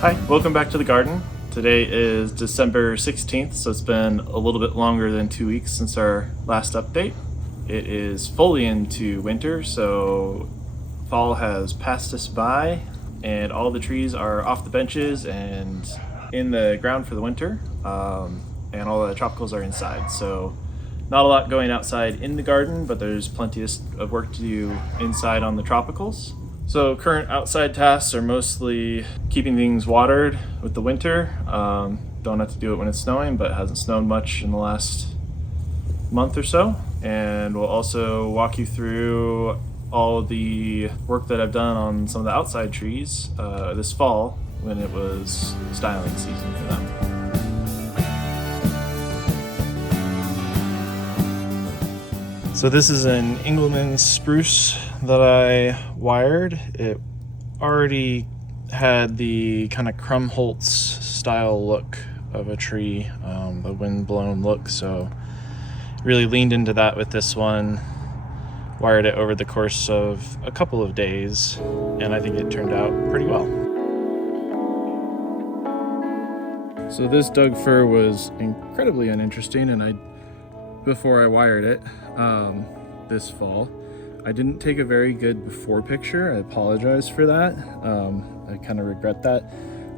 Hi, welcome back to the garden. Today is December 16th, so it's been a little bit longer than 2 weeks since our last update. It is fully into winter, so fall has passed us by and all the trees are off the benches and in the ground for the winter, and all the tropicals are inside. So not a lot going outside in the garden, but there's plenty of work to do inside on the tropicals. So current outside tasks are mostly keeping things watered with the winter. Don't have to do it when it's snowing, but it hasn't snowed much in the last month or so. And we'll also walk you through all the work that I've done on some of the outside trees this fall when it was styling season for them. So this is an Engelmann spruce that I wired. It already had the kind of Krumholtz style look of a tree, the wind-blown look, so really leaned into that with this one. Wired it over the course of a couple of days, and I think it turned out pretty well. So this Doug fir was incredibly uninteresting, and before I wired it this fall, I didn't take a very good before picture. I apologize for that. I kind of regret that.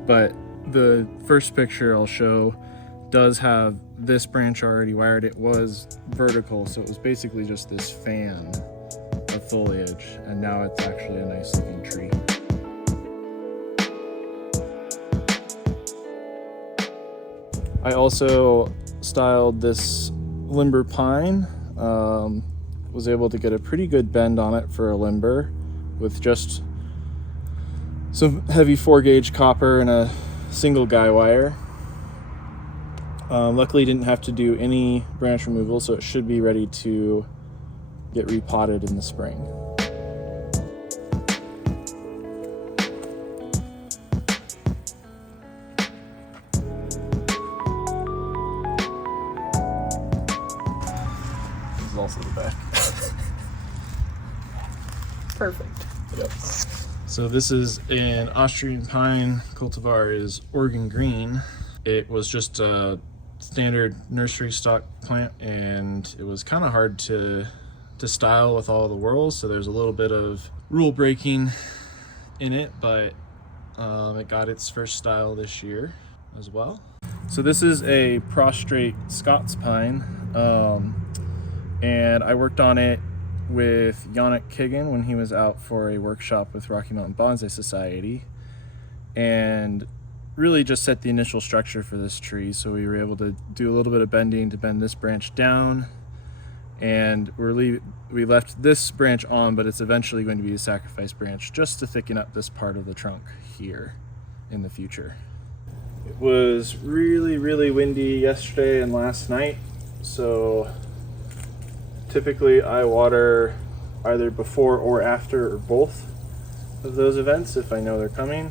But the first picture I'll show does have this branch already wired. It was vertical, so it was basically just this fan of foliage, and now it's actually a nice looking tree. I also styled this limber pine. Was able to get a pretty good bend on it for a limber with just some heavy 4-gauge copper and a single guy wire. Luckily didn't have to do any branch removal, so it should be ready to get repotted in the spring. This is also the back. Perfect. Yep. So this is an Austrian pine. Cultivar is Oregon Green. It was just a standard nursery stock plant, and it was kind of hard to style with all the whorls, so there's a little bit of rule breaking in it, but it got its first style this year as well. So this is a prostrate Scots pine, and I worked on it with Yannick Kigan when he was out for a workshop with Rocky Mountain Bonsai Society, and really just set the initial structure for this tree. So we were able to do a little bit of bending to bend this branch down, and we left this branch on, but it's eventually going to be a sacrifice branch just to thicken up this part of the trunk here in the future. It was really windy yesterday and last night, so typically I water either before or after or both of those events if I know they're coming,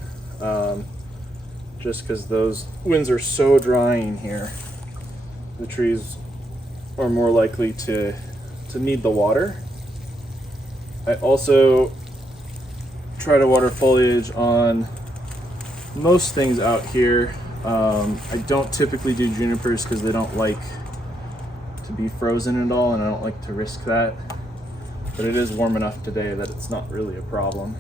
just because those winds are so drying here. The trees are more likely to need the water. I also try to water foliage on most things out here. I don't typically do junipers because they don't like to be frozen at all, and I don't like to risk that, but it is warm enough today that it's not really a problem.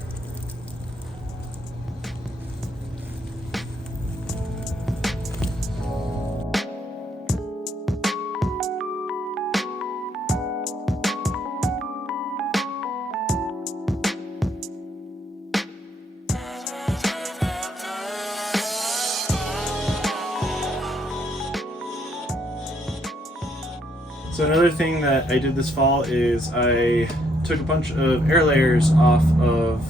So another thing that I did this fall is I took a bunch of air layers off of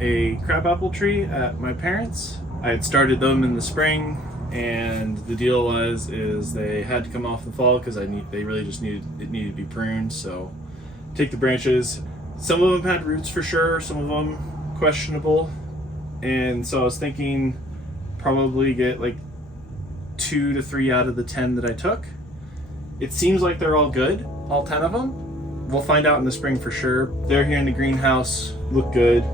a crabapple tree at my parents'. I had started them in the spring, and the deal is they had to come off in the fall because they really just needed to be pruned. So take the branches. Some of them had roots for sure, some of them questionable, and so I was thinking probably get like 2 to 3 out of the 10 that I took. It seems like they're all good, all 10 of them. We'll find out in the spring for sure. They're here in the greenhouse, look good.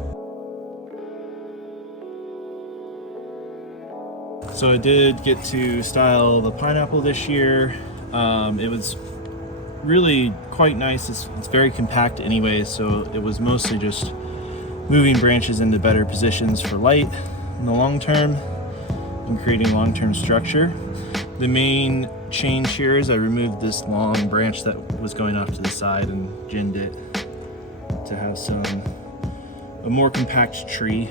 So I did get to style the pineapple this year. It was really quite nice. It's very compact anyway, so it was mostly just moving branches into better positions for light in the long term and creating long-term structure. The main change here is I removed this long branch that was going off to the side and ginned it to have a more compact tree.